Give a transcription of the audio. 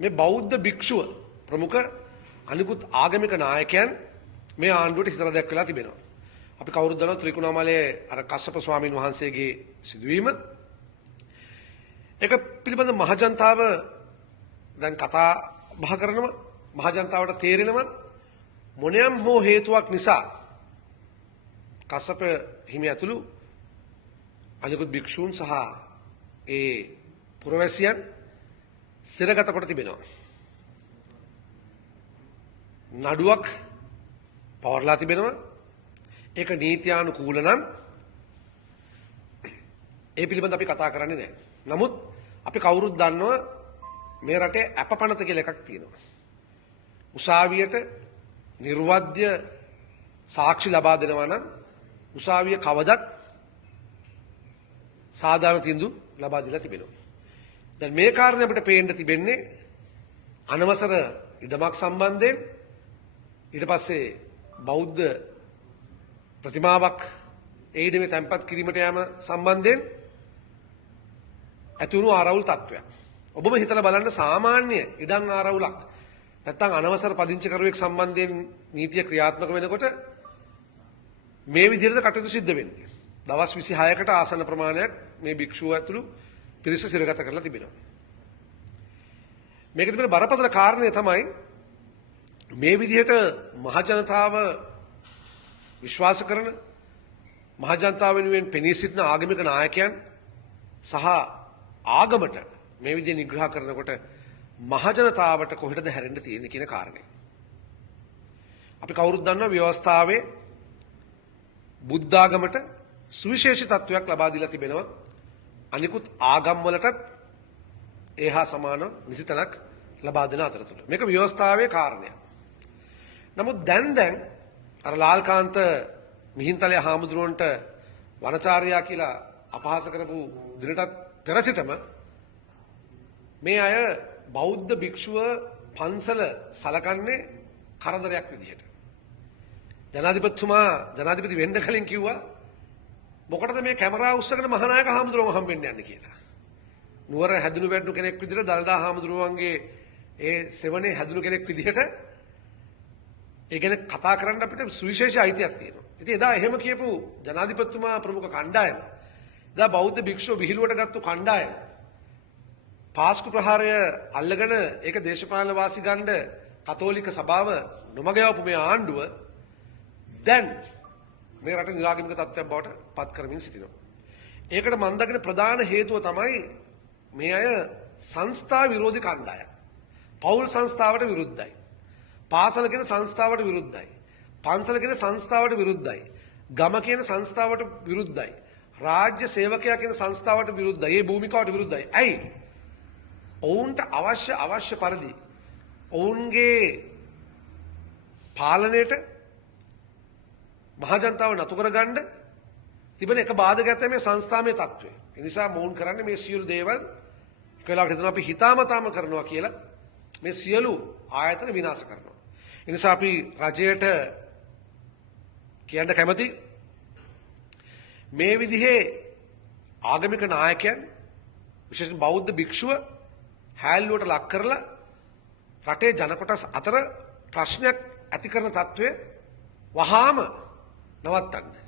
මේ බෞද්ධ භික්ෂුව ප්‍රමුඛ අනිකුත් ආගමික නායකයන් මේ ආණ්ඩුවට ඉස්සරහ දැක්වලා තිබෙනවා. අපි කවුරුද දන්නවද ත්‍රිකුණාමලයේ අර කස්සප ස්වාමීන් වහන්සේගේ සිදුවීම. ඒක පිළිබඳ මහජනතාව දැන් කතා බහ කරනවා. මහජනතාවට තේරෙනවා මොනියම් හෝ හේතුවක් නිසා කස්සප හිමි ඇතුළු අනිකුත් භික්ෂූන් සහ ඒ පුරවැසියන් සිරගත කොට තිබෙනවා. නඩුවක් පවර්ලා තිබෙනවා. ඒක නීත්‍යානුකූල නම් ඒ පිළිබඳව අපි කතා කරන්නේ නැහැ. නමුත් අපි කවුරුත් දන්නවා මේ රටේ අපපනත කියලා එකක් තියෙනවා. උසාවියට නිර්වද්‍ය සාක්ෂි ලබා දෙනවා නම් උසාවිය කවදත් සාධාරණ තීන්දුව ලබා දීලා තිබෙනවා. දැන් මේ කාරණේ අපිට පේන්න තිබෙන්නේ අනවසර ඉඩමක් සම්බන්ධයෙන් ඊට පස්සේ බෞද්ධ ප්‍රතිමාවක් ඒ ඉඩමේ තැන්පත් කිරීමට යාම සම්බන්ධයෙන් ඇති වුණු ආරවුල් තත්ත්වයක්. ඔබම හිතලා බලන්න සාමාන්‍ය ඉඩම් ආරවුලක් නැත්නම් අනවසර පදිංචිකරුවෙක් සම්බන්ධයෙන් නීතිය ක්‍රියාත්මක වෙනකොට මේ විදිහට කටයුතු සිද්ධ වෙන්නේ. දවස් 26කට ආසන්න ප්‍රමාණයක් මේ භික්ෂුව ඇතුළු පිරිස සිරගත කරලා තිබෙනවා. මේක තිබෙන බරපතල කාරණය තමයි මේ විදිහට මහජනතාව විශ්වාස කරන මහජනතාව වෙනුවෙන් පෙනී සිටින ආගමික නායකයන් සහ ආගමට මේ විදිහ නිග්‍රහ කරනකොට මහජනතාවට කොහෙටද හැරෙන්න තියෙන්නේ කියන කාරණය. අපි කවුරුත් දන්නවා ව්‍යවස්ථාවේ බුද්ධාගමට සුවිශේෂී තත්වයක් ලබා දීලා තිබෙනවා. අනිකුත් ආගම් වලටත් ඒහා සමාන නිසිතනක් ලබා දෙන අතරතුර. මේක ව්‍යවස්ථාවේ කාරණයක්. නමුත් දැන් අර ලාල්කාන්ත මිහින්තලේ හාමුදුරුවන්ට වනචාර්යා කියලා අපහාස කරපු දිනටත් පෙර සිටම මේ අය බෞද්ධ භික්ෂුව පන්සල සලකන්නේ කරදරයක් විදිහට. ජනාධිපති වෙන්න කලින් කිව්වා මොකටද මේ කැමරා උස්සගෙන මහානායක හාමුදුරුවෝ හම්බෙන්න යන්නේ කියලා. නුවර හැදුණු වැඩුණු කෙනෙක් විදිහට දල්දා හාමුදුරුවන්ගේ ඒ සෙවණේ හැදුණු කෙනෙක් විදිහට ඒ ගැන කතා කරන්න අපිට සුවිශේෂී අයිතියක් තියෙනවා. ඉතින් එදා එහෙම කියපු ජනාධිපතිතුමා ප්‍රමුඛ කණ්ඩායම එදා බෞද්ධ භික්ෂුව විහිළුවට ගත්තු කණ්ඩායම පාස්කු ප්‍රහාරය අල්ලගෙන ඒක දේශපාලන වාසි ගන්න කතෝලික සභාව නොමග යවපු මේ ආණ්ඩුව දැන් මේ රට නිරාගමික තත්ත්වයක් බවට පත් කරමින් සිටිනවා. ඒකට මම දකින ප්‍රධාන හේතුව තමයි මේ අය සංස්ථා විරෝධී කණ්ඩායම්. පෞල් සංස්ථාවට විරුද්ධයි. පාසල කියන සංස්ථාවට විරුද්ධයි. පන්සල කියන සංස්ථාවට විරුද්ධයි. ගම කියන සංස්ථාවට විරුද්ධයි. රාජ්‍ය සේවකයා කියන සංස්ථාවට විරුද්ධයි. ඒ භූමිකාවට විරුද්ධයි. ඇයි? ඔවුන්ට අවශ්‍ය පරිදි ඔවුන්ගේ පාලනයට මහජනතාව නතු කරගන්න තිබෙන එක බාධකයක් තමයි මේ සංස්ථාමය තත්ත්වය. ඒ නිසා මොවුන් කරන්නේ මේ සියලු දේවල් එක වෙලාවකට හිතනවා අපි හිතාමතාම කරනවා කියලා මේ සියලු ආයතන විනාශ කරනවා. ඒ නිසා අපි රජයට කියන්න කැමති මේ විදිහේ ආගමික නායකයන් විශේෂයෙන් බෞද්ධ භික්ෂුව හැල්ලුවට ලක් කරලා රටේ ජන කොටස් අතර ප්‍රශ්නයක් ඇති කරන තත්ත්වය වහාම නවත්තන්න.